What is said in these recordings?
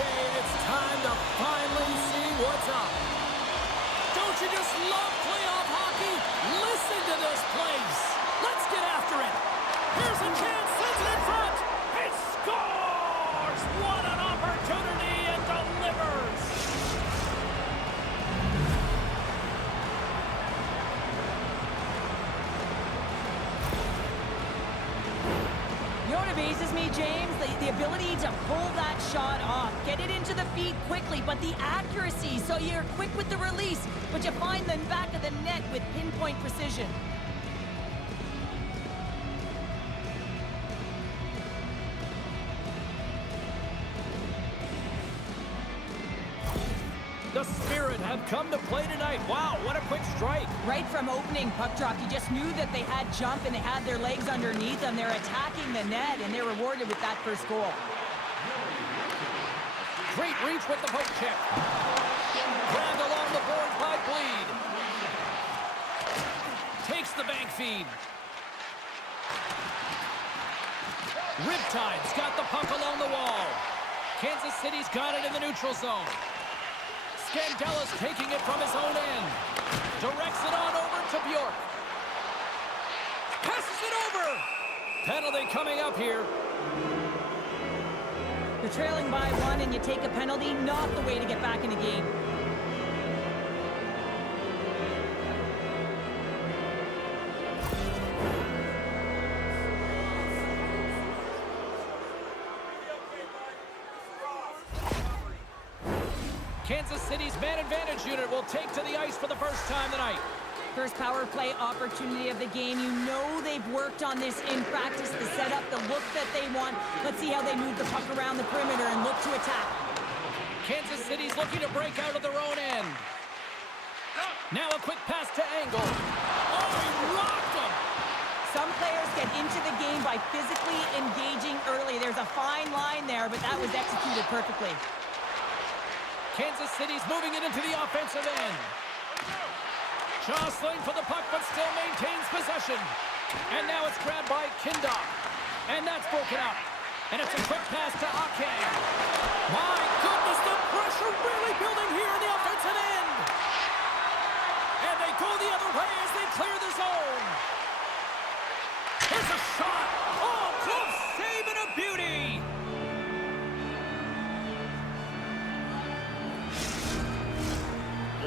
day, and it's time to finally see what's up. Don't you just love playoff hockey? Listen to this place. Let's get after it. Here's a chance, sends it in front. He scores! What an opportunity, and delivers. You know what amazes me, James? The ability to pull that shot off. Get it into the feet quickly, but the accuracy. So you're quick with the release, but you find the back of the net with pinpoint precision. The Spirit have come to play tonight. Wow, what a quick strike. Right from opening puck drop, you just knew that they had jump and they had their legs underneath them. They're attacking the net, and they're rewarded with that first goal. Great reach with the poke check. Grabbed along the boards by Bleed. Takes the bank feed. Riptide's got the puck along the wall. Kansas City's got it in the neutral zone. Scandella's taking it from his own end. Directs it on over to Bjork. Passes it over. Penalty coming up here. You're trailing by one and you take a penalty, not the way to get back in the game. Kansas City's man advantage unit will take to the ice for the first time tonight. First power play opportunity of the game. You know they've worked on this in practice, the setup, the look that they want. Let's see how they move the puck around the perimeter and look to attack. Kansas City's looking to break out of their own end. Now a quick pass to Angle. Oh, he rocked him! Some players get into the game by physically engaging early. There's a fine line there, but that was executed perfectly. Kansas City's moving it into the offensive end. Jostling for the puck, but still maintains possession. And now it's grabbed by Kindop. And that's broken up. And it's a quick pass to Ake. My goodness, the pressure really building here in the offensive end. And they go the other way as they clear the zone. Here's a shot. Oh, close save and a beauty.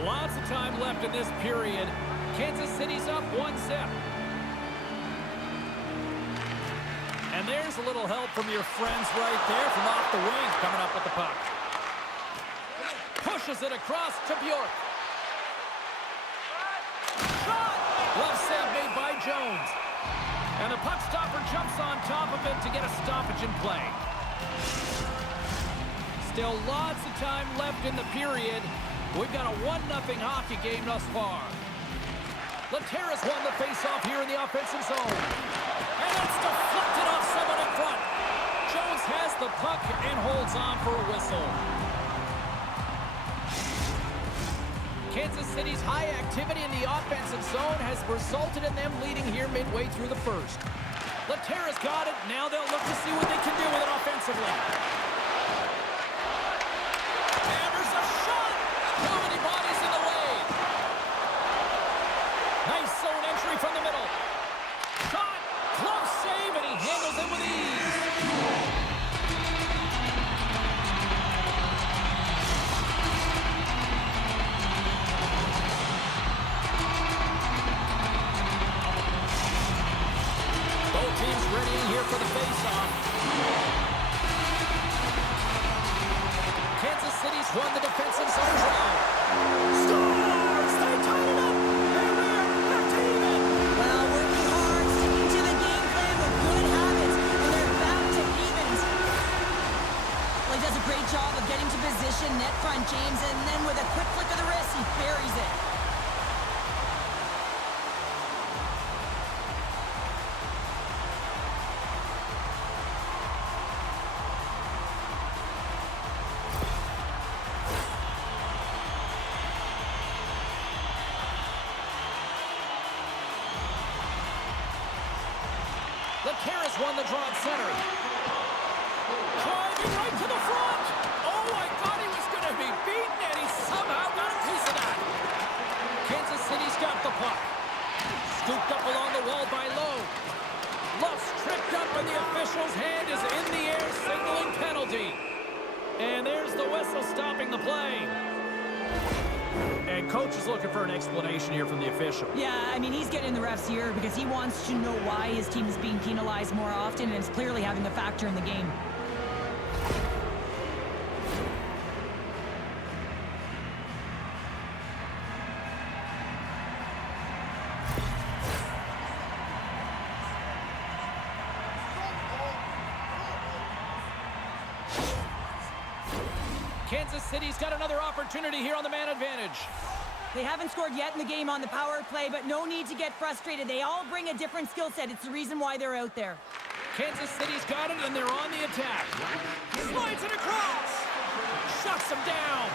Lots of time left in this period. Kansas City's up 1-0. And there's a little help from your friends right there from off the wing coming up with the puck. Pushes it across to Bjork. Shot! Glove save made by Jones. And the puck stopper jumps on top of it to get a stoppage in play. Still lots of time left in the period. We've got a 1-0 hockey game thus far. Laterra's won the faceoff here in the offensive zone. And it's deflected off someone in front. Jones has the puck and holds on for a whistle. Kansas City's high activity in the offensive zone has resulted in them leading here midway through the first. Laterra's got it. Now they'll look to see what they can do with it offensively. And there's a shot! Too many bodies in the way. Nice zone entry from the middle. Shot! Close save, and he handles it with ease. Both teams ready in here for the face-off. Kansas City's won the defensive zone round. Scores! They tied it up! And we're back to even! Well, working hard, sticking to the game plan with good habits, and they're back to evens. Well, he does a great job of getting to position, net front, James, and then with a quick flick of the wrist, he buries it. Laterra's won the draw at center. Driving right to the front. Oh, my Scooped up along the wall by Lowe. Luff's tripped up and the official's hand is in the air, signaling penalty. And there's the whistle stopping the play. And coach is looking for an explanation here from the official. Yeah, I mean, he's getting the refs here because he wants to know why his team is being penalized more often, and it's clearly having a factor in the game. Kansas City's got another opportunity here on the man advantage. They haven't scored yet in the game on the power play, but no need to get frustrated. They all bring a different skill set. It's the reason why they're out there. Kansas City's got it, and they're on the attack. Slides it across. Shuts them down.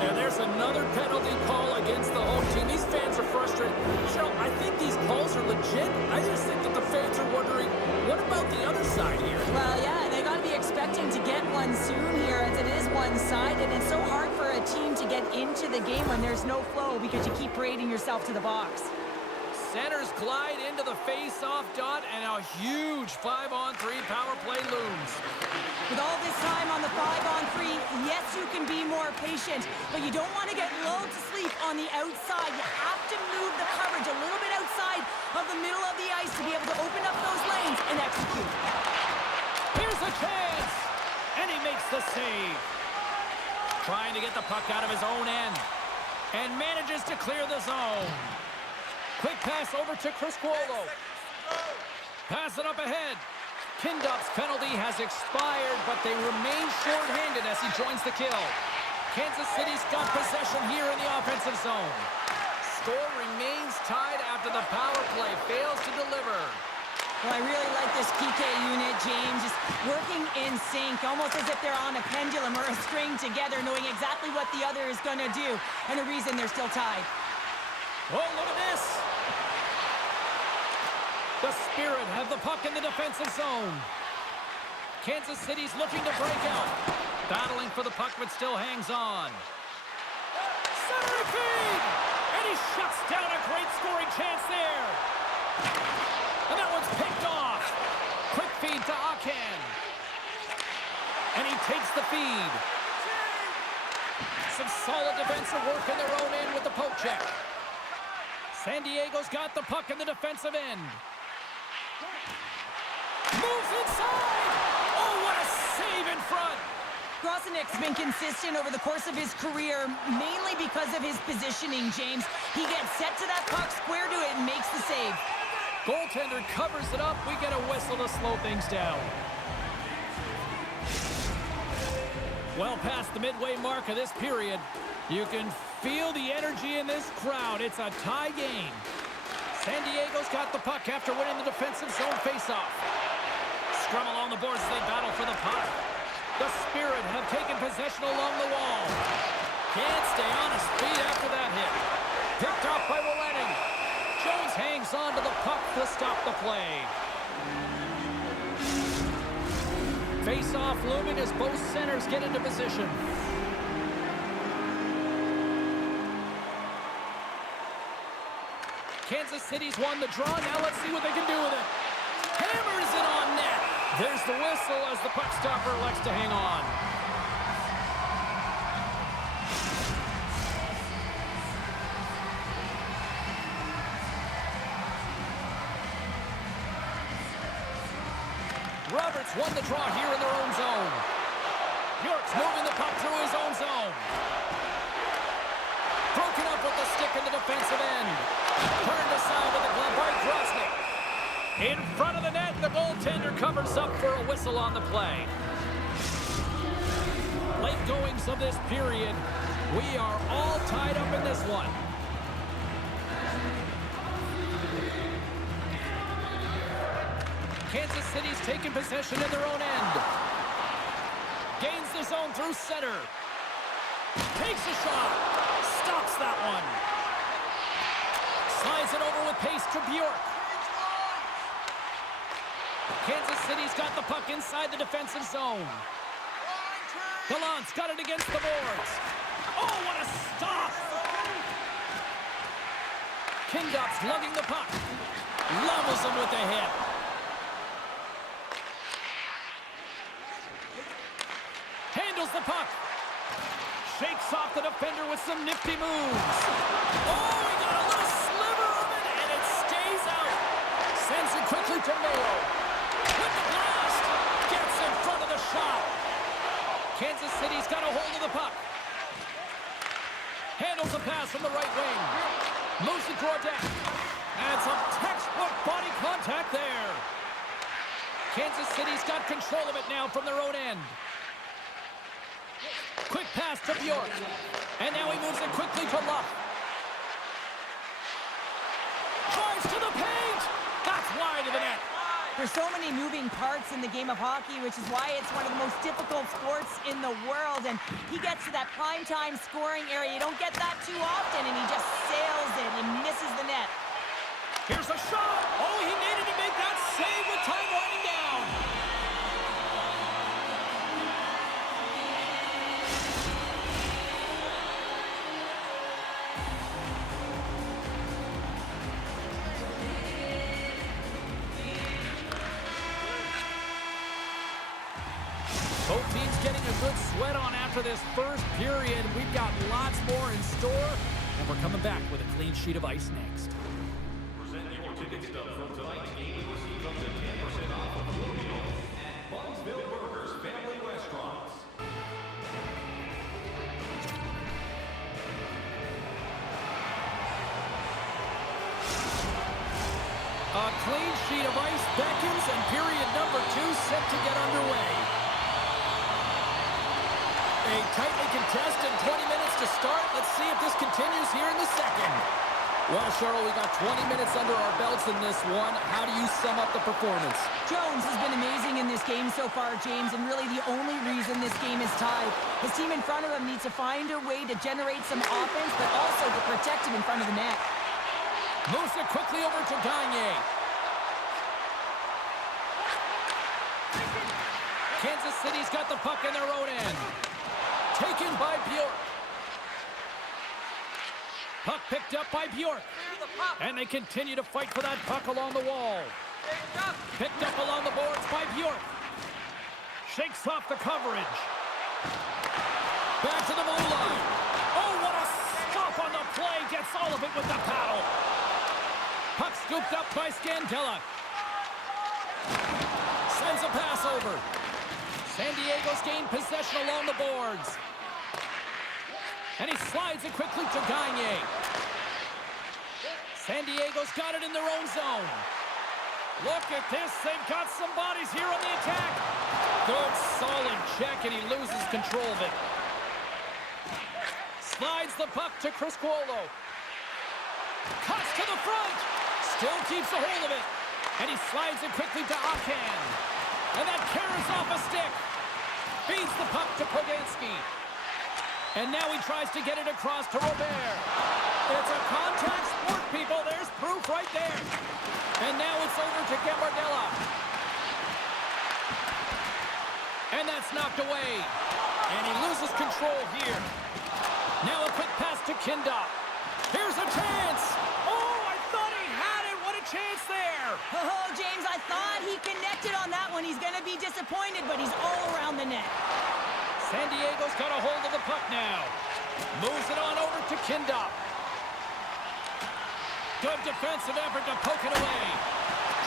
And there's another penalty call against the home team. These fans are frustrated. Cheryl, I think these calls are legit. I just think that the fans are wondering, what about the other side here? Well, yeah, they got to be expecting to get one soon here, as it is one-sided. It's so hard for a team to get into the game when there's no flow because you keep parading yourself to the box. Centers glide into the face-off dot, and a huge 5-on-3 power play looms. With all this time on the 5-on-3, yes, you can be more patient, but you don't want to get lulled to sleep on the outside. You have to move the coverage a little bit outside of the middle of the ice to be able to open up those lanes and execute. Here's a chance, and he makes the save. Trying to get the puck out of his own end, and manages to clear the zone. Quick pass over to Chris Cuomo. Pass it up ahead. Kindop's penalty has expired, but they remain short-handed as he joins the kill. Kansas City's got possession here in the offensive zone. Score remains tied after the power play fails to deliver. Well, I really like this PK unit, James, just working in sync, almost as if they're on a pendulum or a string together, knowing exactly what the other is going to do, and the reason they're still tied. Oh, look at this. The Spirit have the puck in the defensive zone. Kansas City's looking to break out. Battling for the puck, but still hangs on. Centering feed! And he shuts down a great scoring chance there. And that one's picked off. Quick feed to Akan. And he takes the feed. Some solid defensive work in their own end with the poke check. San Diego's got the puck in the defensive end. Moves inside! Oh, what a save in front! Grossenik's been consistent over the course of his career, mainly because of his positioning, James. He gets set to that puck, square to it, and makes the save. Goaltender covers it up. We get a whistle to slow things down. Well past the midway mark of this period, you can feel the energy in this crowd. It's a tie game. San Diego's got the puck after winning the defensive zone faceoff. Scrum along the boards as they battle for the puck. The Spirit have taken possession along the wall. Can't stay on his feet after that hit. Picked off by Wallening. Jones hangs on to the puck to stop the play. Face-off looming as both centers get into position. Kansas City's won the draw. Now let's see what they can do with it. Hammers it on net. There's the whistle as the puck stopper elects to hang on. Roberts won the draw here in their own zone. York's moving the puck through his own zone. Broken up with the stick in the defensive end. Turned aside with the glove by Grosnik. In front of the net, the goaltender covers up for a whistle on the play. Late goings of this period. We are all tied up in this one. Kansas City's taking possession in their own end. Gains the zone through center. Takes a shot. Stops that one. Slides it over with pace to Bjork. Kansas City's got the puck inside the defensive zone. Gallant's got it against the boards. Oh, what a stop! Kindop's lugging the puck. Levels him with the hit. Handles the puck. Shakes off the defender with some nifty moves. Oh, he got a little sliver of it, and it stays out. Sends it quickly to Mayo. With the blast. Gets in front of the shot. Kansas City's got a hold of the puck. Handles the pass from the right wing. Moves it toward deck. And some textbook body contact there. Kansas City's got control of it now from their own end. Quick pass to Bjork. And now he moves it quickly to Luff. Drives to the paint. That's wide of the net. There's so many moving parts in the game of hockey, which is why it's one of the most difficult sports in the world. And he gets to that primetime scoring area. You don't get that too often, and he just sails it and misses the net. Here's a shot. Oh, he needed to make that save with time winding down. Both teams getting a good sweat on after this first period. We've got lots more in store, and we're coming back with a clean sheet of ice next. Present your ticket stub from tonight's game and receive up to 10% off of your meal at Bunsville Burgers Family Restaurants. A clean sheet of ice beckons, and period number 2 set to get underway. A tightly contested 20 minutes to start. Let's see if this continues here in the second. Well, Cheryl, we got 20 minutes under our belts in this one. How do you sum up the performance? Jones has been amazing in this game so far, James, and really the only reason this game is tied. His team in front of him needs to find a way to generate some offense, but also to protect him in front of the net. Moves it quickly over to Gagne. Kansas City's got the puck in their own end. Taken by Bjork. Puck picked up by Bjork. And they continue to fight for that puck along the wall. Picked up along the boards by Bjork. Shakes off the coverage. Back to the blue line. Oh, what a stop on the play. Gets all of it with the paddle. Puck scooped up by Scandella. Sends a pass over. San Diego's gained possession along the boards. And he slides it quickly to Gagne. San Diego's got it in their own zone. Look at this. They've got some bodies here on the attack. Good, solid check, and he loses control of it. Slides the puck to Criscuolo. Cuts to the front. Still keeps a hold of it. And he slides it quickly to Akan. And that carries off a stick. Feeds the puck to Poganski. And now he tries to get it across to Robert. It's a contact sport, people. There's proof right there. And now it's over to Gambardella. And that's knocked away. And he loses control here. Now a quick pass to Kindop. Here's a chance. Oh, I thought he had it. What a chance there. Oh, James, I thought he connected on that one. He's going to be disappointed, but he's all around the net. San Diego's got a hold of the puck now. Moves it on over to Kindop. Good defensive effort to poke it away.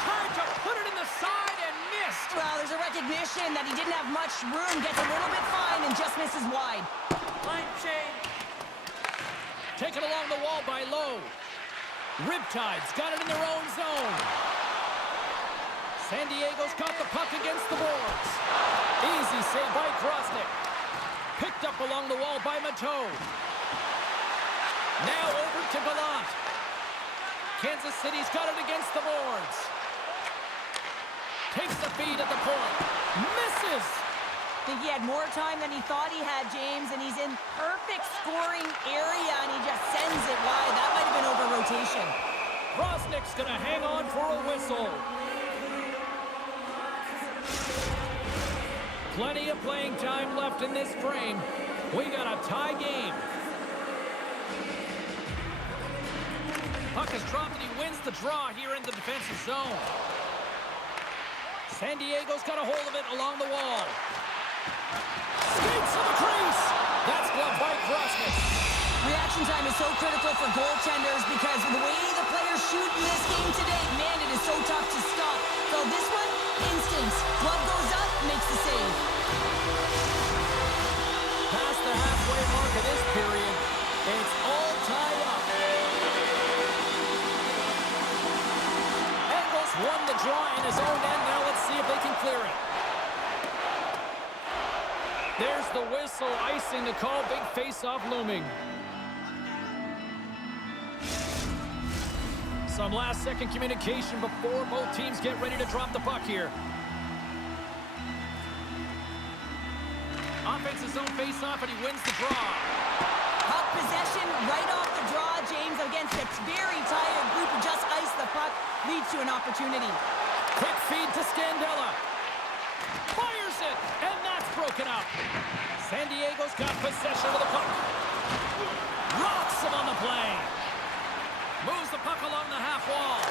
Tried to put it in the side and missed. Well, there's a recognition that he didn't have much room. Gets a little bit fine and just misses wide. Line change. Taken along the wall by Lowe. Riptide's got it in their own zone. San Diego's got the puck against the boards. Easy save by Grosnick. Picked up along the wall by Mateau. Now over to Gallant. Kansas City's got it against the boards. Takes the feed at the point. Misses! I think he had more time than he thought he had, James, and he's in perfect scoring area, and he just sends it wide. That might have been over rotation. Grosnick's gonna hang on for a whistle. Plenty of playing time left in this frame. We got a tie game. Puck is dropped and he wins the draw here in the defensive zone. San Diego's got a hold of it along the wall. Skates to the crease. That's gloved by Crossman. Reaction time is so critical for goaltenders because the way the players shoot in this game today, man, it is so tough to stop. So this one, instance. Glove goes up, makes the save. Past the halfway mark of this period, it's all tied up. Engels won the draw in his own end. Now let's see if they can clear it. There's the whistle, icing the call. Big face-off looming. Some last-second communication before both teams get ready to drop the puck here. Offensive zone face-off, and he wins the draw. Puck possession right off the draw, James, against a very tired group who just iced the puck, leads to an opportunity. Quick feed to Scandella. Fires it, and that's broken up. San Diego's got possession of the puck. Rocks him on the play. Moves the puck along the half wall.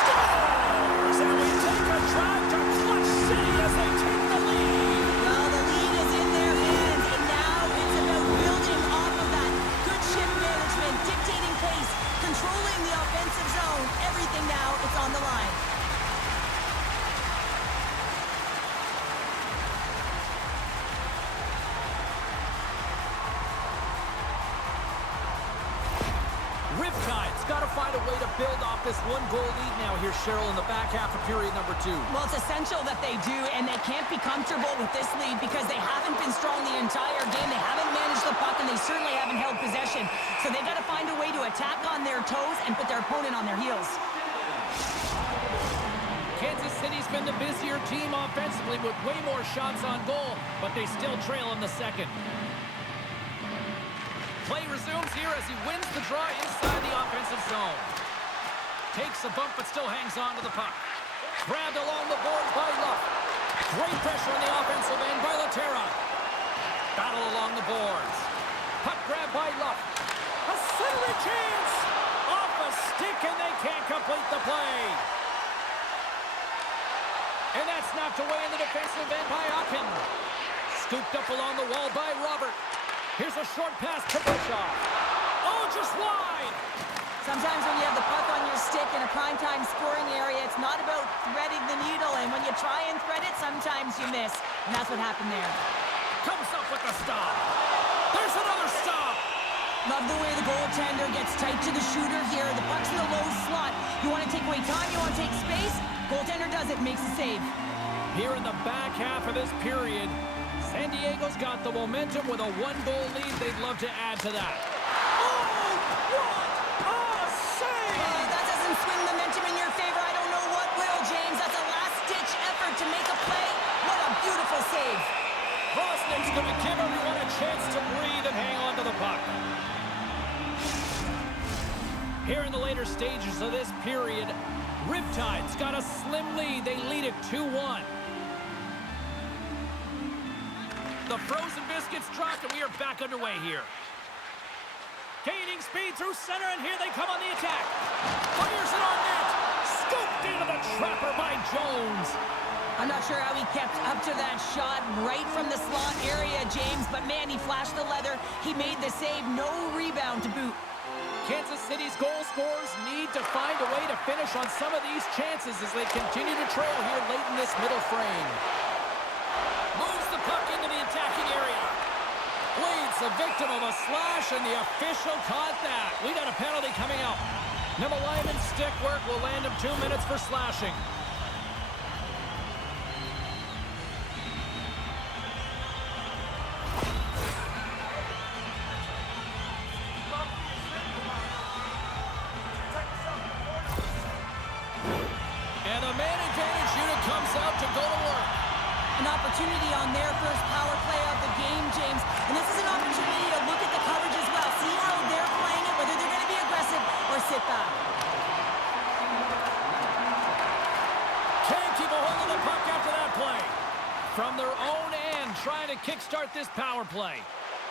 Scores! And we take a drive to Clutch City as they take the lead. Well, the lead is in their hands, and now it's about building off of that. Good shift management, dictating pace, controlling the offensive zone. Everything now, it's on the line. Riptide's got to find a way to build off this one-goal lead now here, Cheryl, in the back half of period number 2. Well, it's essential that they do, and they can't be comfortable with this lead because they haven't been strong the entire game. They haven't managed the puck, and they certainly haven't held possession. So they've got to find a way to attack on their toes and put their opponent on their heels. Kansas City's been the busier team offensively with way more shots on goal, but they still trail in the second. Play resumes here as he wins the draw inside the offensive zone. Takes a bump but still hangs on to the puck. Grabbed along the boards by Luff. Great pressure on the offensive end by Laterra. Battle along the boards. Puck grabbed by Luff. A centering chance! Off a stick and they can't complete the play. And that's knocked away in the defensive end by Ocken. Scooped up along the wall by Robert. Here's a short pass to Bischoff. Oh, just wide! Sometimes when you have the puck on your stick in a primetime scoring area, it's not about threading the needle, and when you try and thread it, sometimes you miss. And that's what happened there. Comes up with the stop. There's another stop. Love the way the goaltender gets tight to the shooter here. The puck's in the low slot. You want to take away time, you want to take space. Goaltender does it, makes a save. Here in the back half of this period, San Diego's got the momentum with a one-goal lead. They'd love to add to that. Oh, what a save! That doesn't swing momentum in your favor. I don't know what will, James. That's a last-ditch effort to make a play. What a beautiful save. Krosnick's going to give everyone a chance to breathe and hang on to the puck. Here in the later stages of this period, Riptide's got a slim lead. They lead it 2-1. The frozen biscuits dropped, and we are back underway here. Gaining speed through center, and here they come on the attack. Fires it on net. Scooped into the trapper by Jones. I'm not sure how he kept up to that shot right from the slot area, James, but man, he flashed the leather. He made the save. No rebound to boot. Kansas City's goal scorers need to find a way to finish on some of these chances as they continue to trail here late in this middle frame. Moves the puck into the attacking area. Bleeds the victim of a slash, and the official caught that. We got a penalty coming up. Number Lyman's stick work will land him 2 minutes for slashing. And the man advantage unit comes out to go to work. An opportunity on their first power play of the game, James. And this is an opportunity to look at the coverage as well. See how they're playing it, whether they're going to be aggressive or sit back. Can't keep a hold of the puck after that play. From their own end, trying to kickstart this power play.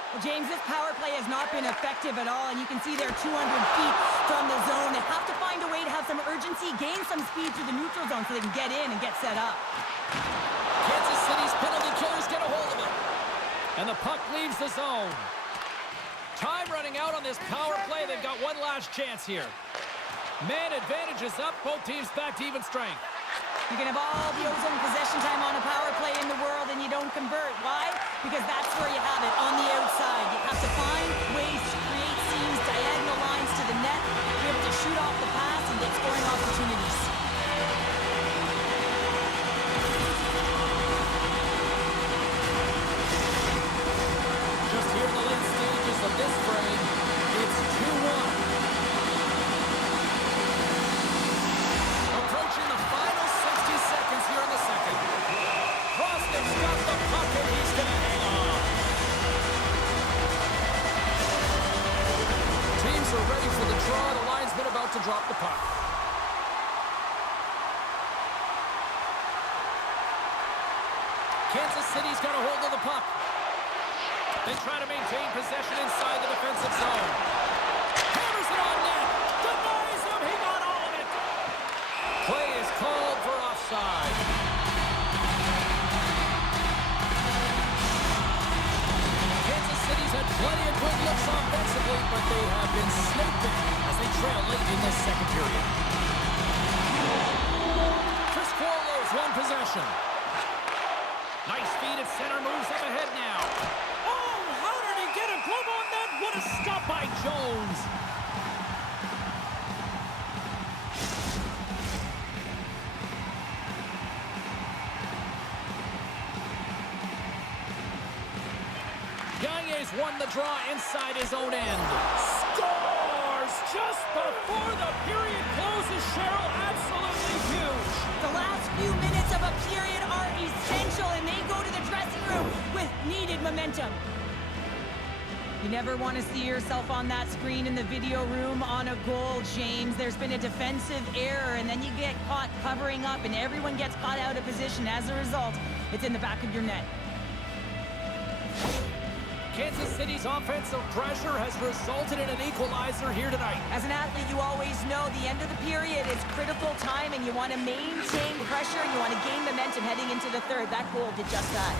Well, James, this power play has not been effective at all, and you can see they're 200 feet from the zone. They have to find a way to have some urgency, gain some speed through the neutral zone so they can get in and get set up. Kansas City's penalty killers get a hold of it. And the puck leaves the zone. Time running out on this power play. They've got one last chance here. Man advantage is up. Both teams back to even strength. You can have all the ozone possession time on a power play in the world and you don't convert. Why? Because that's where you have it, on the outside. You have to find ways to create seams, diagonal lines to the net, be able to shoot off the pass and get scoring opportunities. Just here in the late stages of this frame, it's 2-1. Approaching the final 60 seconds here in the second. Krosnick's got the puck and he's going to hang on. Teams are ready for the draw. The linesman about to drop the puck. Kansas City's got a hold of the puck. They try to maintain possession inside the defensive zone. Hammers it on net. Denies him. He got all of it. Play is called for offside. Kansas City's had plenty of good looks offensively, but they have been snaked as they trail late in this second period. Chris Quolo's won possession. Nice feed at center, moves up ahead now. Oh, how did he get a glove on that? What a stop by Jones. Gagne's won the draw inside his own end. Scores just before the period closes, Cheryl. Absolutely huge. The last few minutes of a period are essential, and they go to the dressing room with needed momentum. You never want to see yourself on that screen in the video room on a goal, James. There's been a defensive error, and then you get caught covering up, and everyone gets caught out of position. As a result, it's in the back of your net. Kansas City's offensive pressure has resulted in an equalizer here tonight. As an athlete, you always know the end of the period is critical time, and you want to maintain pressure, and you want to gain momentum heading into the third. That goal did just that.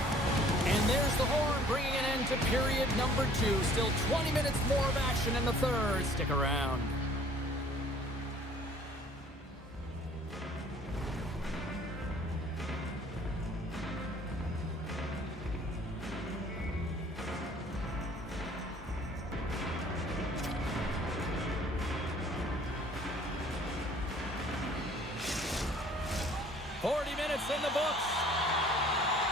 And there's the horn bringing an end to period number 2. Still 20 minutes more of action in the third. Stick around. In the books.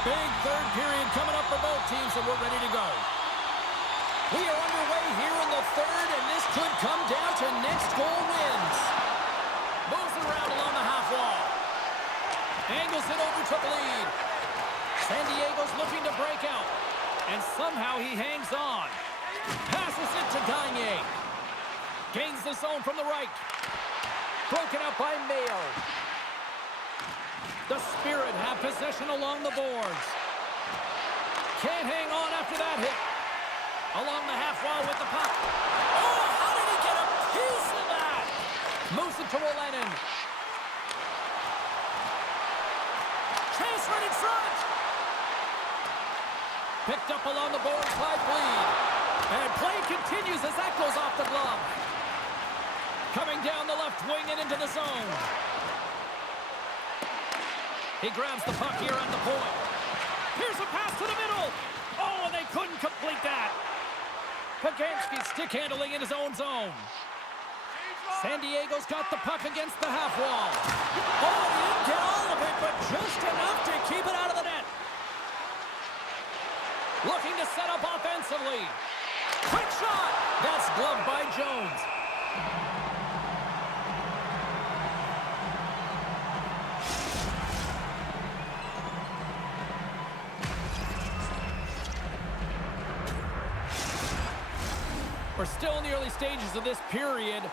Big third period coming up for both teams, and we're ready to go. We are underway here in the third, and this could come down to next goal wins. Moves it around along the half wall. Angles it over to Bleed. San Diego's looking to break out, and somehow he hangs on. Passes it to Gagne. Gains the zone from the right. Broken up by Mayo. The Spirit have possession along the boards. Can't hang on after that hit. Along the half wall with the puck. Oh, how did he get a piece of that? Moves it to Rolenin. Chase right in front. Picked up along the boards by Bleed. And play continues as that goes off the glove. Coming down the left wing and into the zone. He grabs the puck here at the point. Here's a pass to the middle. Oh, and they couldn't complete that. Pagansky stick handling in his own zone. San Diego's got the puck against the half wall. Oh, he didn't get all of it, but just enough to keep it out of the net. Looking to set up offensively. Quick shot. That's gloved by Jones. We're still in the early stages of this period.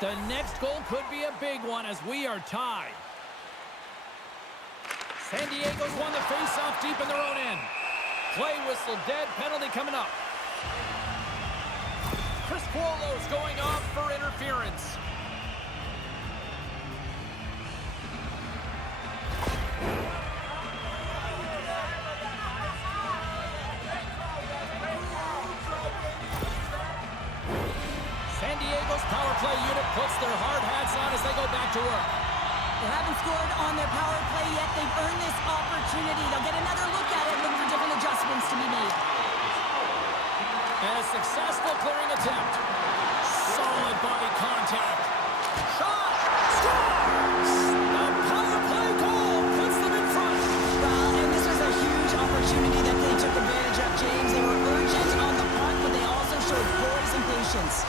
The next goal could be a big one as we are tied. San Diego's won the face-off deep in their own end. Play whistle dead, penalty coming up. Quine going off for interference. San Diego's power play unit puts their hard hats on as they go back to work. They haven't scored on their power play yet. They've earned this opportunity. They'll get another look at it, look for different adjustments to be made. And a successful clearing attempt. Solid body contact. Shot! Scores! The power play goal puts them in front. Well, and this was a huge opportunity that they took advantage of, James. They were urgent on the puck, but they also showed poise and patience.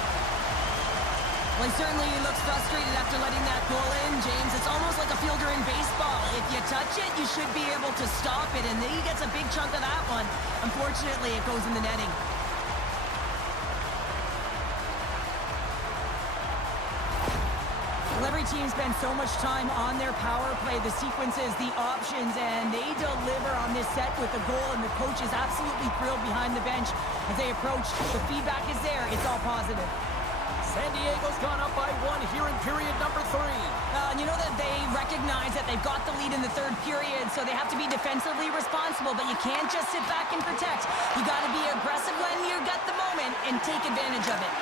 Well, he certainly looks frustrated after letting that goal in, James. It's almost like a fielder in baseball. If you touch it, you should be able to stop it, and he gets a big chunk of that one. Unfortunately, it goes in the netting. Well, every team spends so much time on their power play, the sequences, the options, and they deliver on this set with a goal, and the coach is absolutely thrilled behind the bench as they approach. The feedback is there. It's all positive. San Diego's gone up by 1 here in period number 3. And you know that they recognize that they've got the lead in the third period, so they have to be defensively responsible, but you can't just sit back and protect. You got to be aggressive when you got the moment and take advantage of it.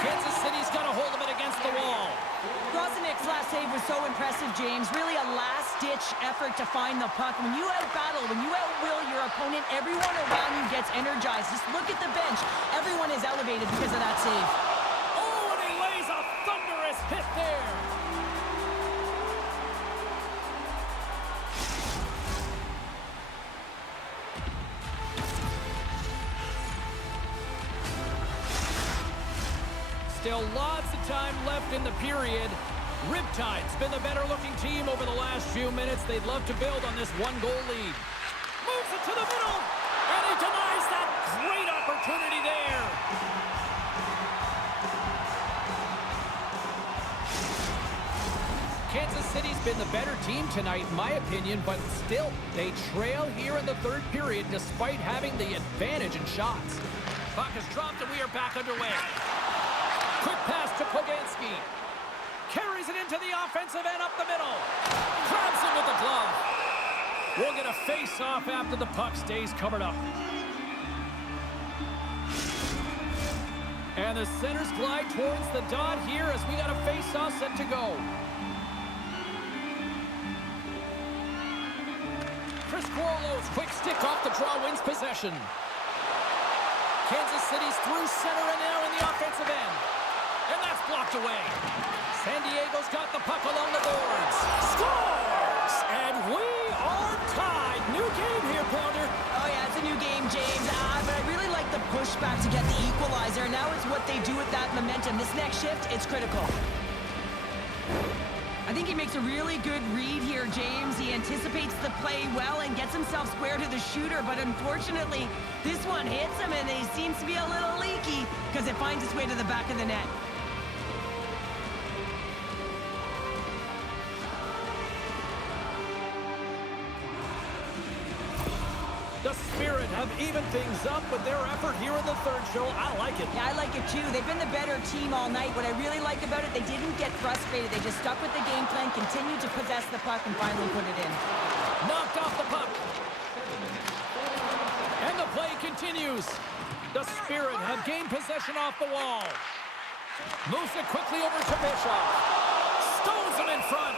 Kansas City's got a hold of it against the wall. Groznic's last save was so impressive, James. Really a last-ditch effort to find the puck. When you out-battle, when you out-will your opponent, everyone around you gets energized. Just look at the bench. Everyone is elevated because of that save. Oh, and he lays a thunderous hit there. Still lots of time left in the period. Riptide's been the better-looking team over the last few minutes. They'd love to build on this 1-goal lead. Moves it to the middle, and he denies that great opportunity there. Kansas City's been the better team tonight, in my opinion, but still, they trail here in the third period despite having the advantage in shots. Puck is dropped, and we are back underway. Quick pass to Poganski. Carries it into the offensive end up the middle. Grabs him with the glove. We'll get a face-off after the puck stays covered up. And the centers glide towards the dot here as we got a face-off set to go. Chris Quino's quick stick off the draw wins possession. Kansas City's through center and now in the offensive end. And that's blocked away. San Diego's got the puck along the boards. Scores! And we are tied. New game here, Pounder. Oh, yeah, it's a new game, James. But I really like the pushback to get the equalizer. Now it's what they do with that momentum. This next shift, it's critical. I think he makes a really good read here, James. He anticipates the play well and gets himself square to the shooter, but unfortunately, this one hits him and he seems to be a little leaky because it finds its way to the back of the net. The Spirit have evened things up with their effort here in the third show. I like it. Yeah, I like it too. They've been the better team all night. What I really like about it, they didn't get frustrated. They just stuck with the game plan, continued to possess the puck, and finally put it in. Knocked off the puck. And the play continues. The Spirit have gained possession off the wall. Moves it quickly over to Bischoff. Stones him in front.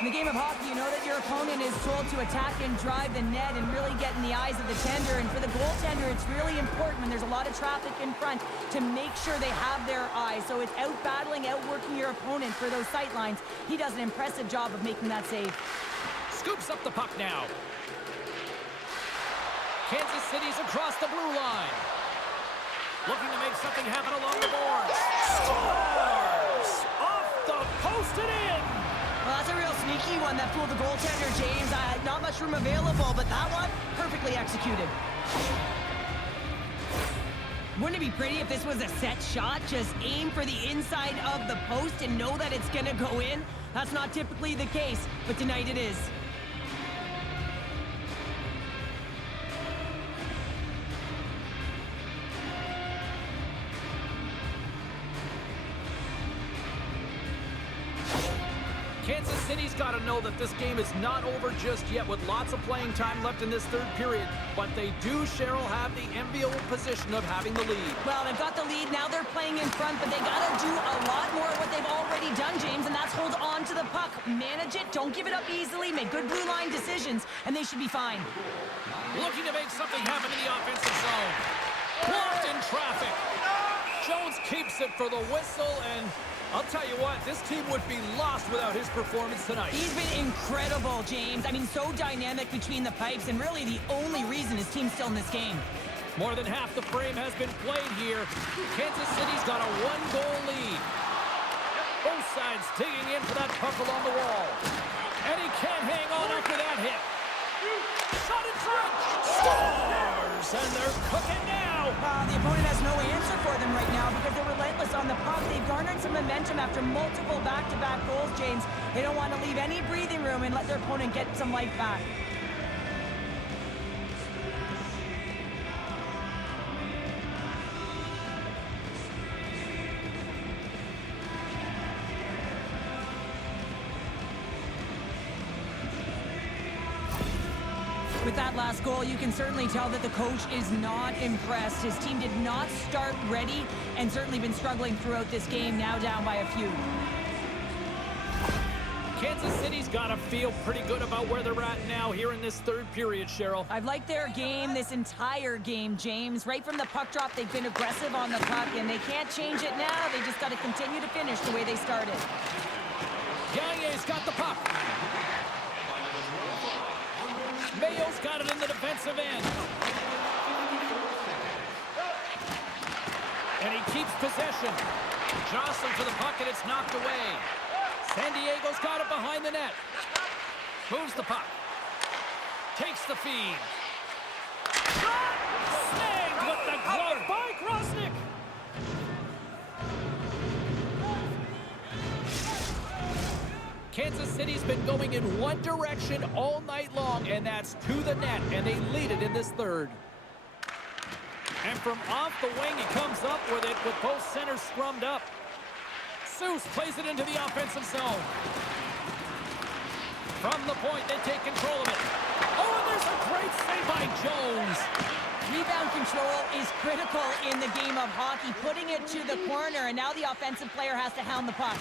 In the game of hockey, you know that your opponent is told to attack and drive the net and really get in the eyes of the tender. And for the goaltender, it's really important when there's a lot of traffic in front to make sure they have their eyes. So it's out-battling, outworking your opponent for those sight lines. He does an impressive job of making that save. Scoops up the puck now. Kansas City's across the blue line. Looking to make something happen along the boards. Scores! Off the post and in! Well, that's a real sneaky one that fooled the goaltender, James. Not much room available, but that one, perfectly executed. Wouldn't it be pretty if this was a set shot? Just aim for the inside of the post and know that it's going to go in? That's not typically the case, but tonight it is. Kansas City's got to know that this game is not over just yet with lots of playing time left in this third period. But they do, Cheryl, have the enviable position of having the lead. Well, they've got the lead. Now they're playing in front, but they got to do a lot more of what they've already done, James, and that's hold on to the puck. Manage it. Don't give it up easily. Make good blue line decisions, and they should be fine. Looking to make something happen in the offensive zone. Blocked in traffic. Jones keeps it for the whistle, and I'll tell you what, this team would be lost without his performance tonight. He's been incredible, James. I mean, so dynamic between the pipes, and really the only reason his team's still in this game. More than half the frame has been played here. Kansas City's got a one-goal lead. Both sides digging in for that puck along the wall. And he can't hang on after that hit. Shot in front! Scores! And they're cooking now! The opponent has no answer for them right now because they're relentless on the puck. They've garnered some momentum after multiple back-to-back goals, James. They don't want to leave any breathing room and let their opponent get some life back. With that last goal, you can certainly tell that the coach is not impressed. His team did not start ready and certainly been struggling throughout this game, now down by a few. Kansas City's got to feel pretty good about where they're at now here in this third period, Cheryl. I've liked their game this entire game, James. Right from the puck drop, they've been aggressive on the puck, and they can't change it now. They just got to continue to finish the way they started. Gagne's got the puck. Mayo's got it in the defensive end. And he keeps possession. Jostling for the puck, and it's knocked away. San Diego's got it behind the net. Moves the puck. Takes the feed. Snagged with the glove by Grosnick. Kansas City's been going in one direction all night long, and that's to the net, and they lead it in this third. And from off the wing, he comes up with it with both centers scrummed up. Seuss plays it into the offensive zone. From the point, they take control of it. Oh, and there's a great save by Jones. Rebound control is critical in the game of hockey, putting it to the corner, and now the offensive player has to hound the puck.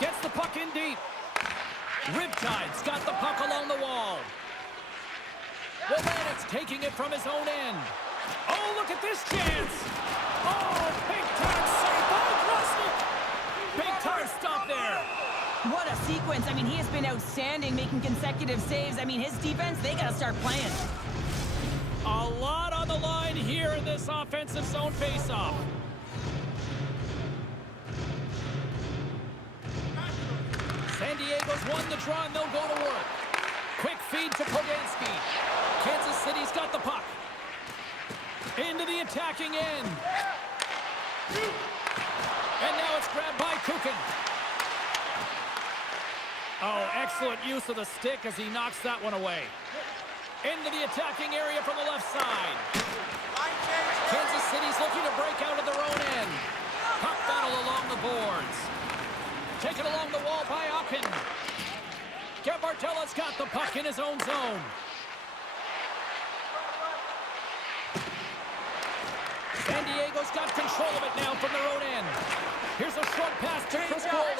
Gets the puck in deep. Riptide's got the puck along the wall. Womanic's taking it from his own end. Oh, look at this chance. Oh, big time save by Grosnick. Big time stop there. What a sequence. I mean, he has been outstanding, making consecutive saves. I mean, his defense, they got to start playing. A lot on the line here in this offensive zone faceoff. San Diego's won the draw, and they'll go to work. Quick feed to Poganski. Kansas City's got the puck. Into the attacking end. And now it's grabbed by Kuffner. Oh, excellent use of the stick as he knocks that one away. Into the attacking area from the left side. Kansas City's looking to break out of their own end. Puck battle along the boards. Taken along the wall by Ocken. Gabartella's got the puck in his own zone. San Diego's got control of it now from their own end. Here's a short pass to Criscuolo.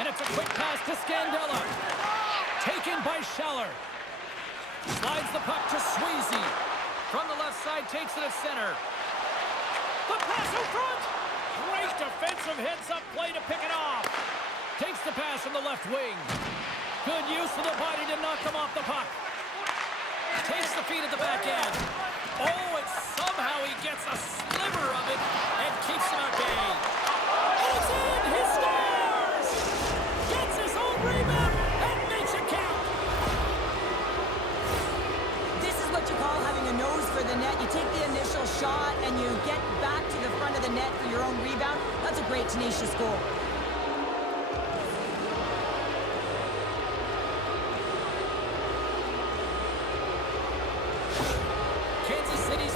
And it's a quick pass to Scandella. Taken by Scheller. Slides the puck to Sweezy. From the left side, takes it at center. The pass in front. Great defensive heads-up play to pick it off. Takes the pass from the left wing. Good use of the body to knock him off the puck. Takes the feed at the back end. Oh, and somehow he gets a sliver of it and keeps him at bay. It's in! He scores! Gets his own rebound and makes it count. This is what you call having a nose for the net. You take the initial shot and you get back to the front of the net for your own rebound. That's a great, tenacious goal.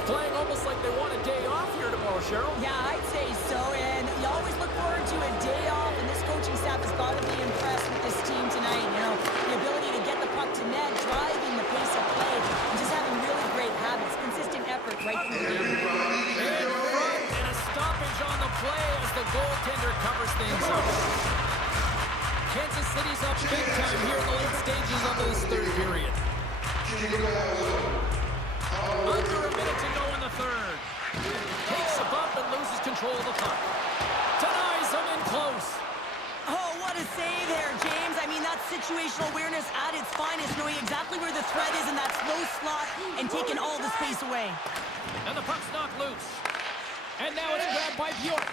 Playing almost like they want a day off here tomorrow, Cheryl. Yeah, I'd say so, and you always look forward to a day off, and this coaching staff has got to be impressed with driving the pace of play and just having really great habits, consistent effort right through the game. In front, and a stoppage on the play as the goaltender covers things up. Kansas City's up big time here in the late stages of this third period. Under a minute to go in the third. Takes a bump and loses control of the puck. Denies him in close. Oh, what a save there, James. I mean, that's situational awareness at its finest, knowing exactly where the threat is in that slow slot and taking all the space away. And the puck's knocked loose. And now it's grabbed by Bjork.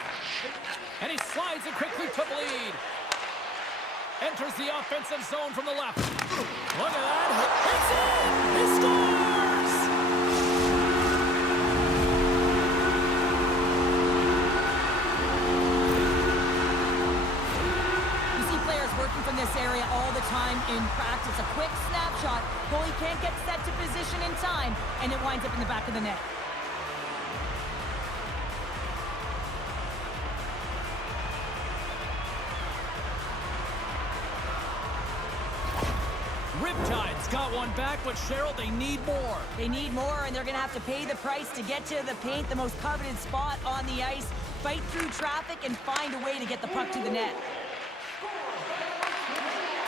And he slides it quickly to the lead. Enters the offensive zone from the left. Look at that. It's in! He scores! You see players working from this area all the time in practice. A quick snapshot. Goalie can't get set to position in time, and it winds up in the back of the net. Riptide's got one back, but Cheryl, they need more. They need more, and they're going to have to pay the price to get to the paint, the most coveted spot on the ice, fight through traffic, and find a way to get the puck to the net.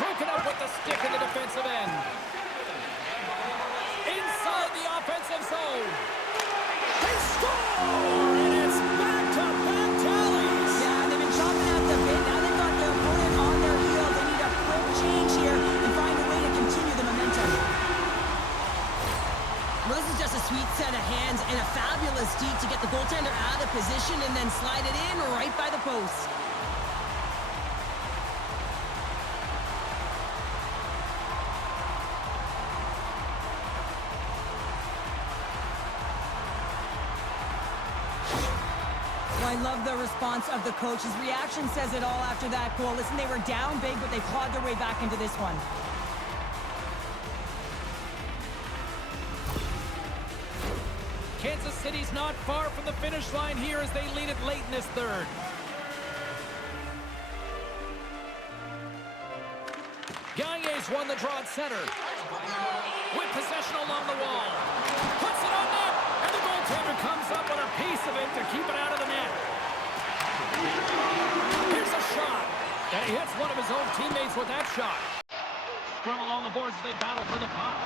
Broken up with the stick in the defensive end. Inside the offensive zone. They score! And it's back-to-back tallies. Yeah, they've been chopping at the bit. Now they've got their opponent on their heels. They need a quick change here and find a way to continue the momentum. Well, this is just a sweet set of hands and a fabulous deke to get the goaltender out of position and then slide it in right by the post. I love the response of the coach. His reaction says it all after that goal. Listen, they were down big, but they clawed their way back into this one. Kansas City's not far from the finish line here as they lead it late in this third. Gagne's won the draw at center. With possession along the wall. Puts it on net, and the goaltender comes up with a piece of it to keep it out of the net. Here's a shot. And he hits one of his own teammates with that shot. Scrum along the boards as they battle for the puck.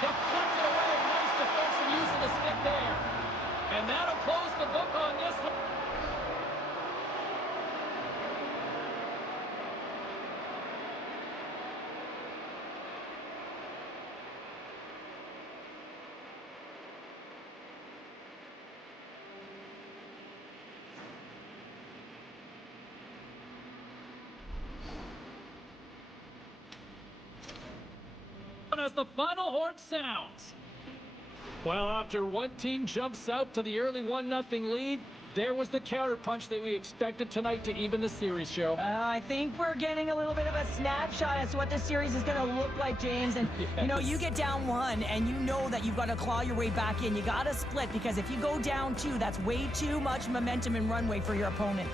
Deflected away. Nice defensive use of the stick there. And that'll close the book on this one. As the final horn sounds. Well, after one team jumps out to the early 1-0 lead, there was the counterpunch that we expected tonight to even the series, Cheryl. I think we're getting a little bit of a snapshot as to what this series is going to look like, James. And, you know, you get down one, and you know that you've got to claw your way back in. You got to split, because if you go down two, that's way too much momentum and runway for your opponent.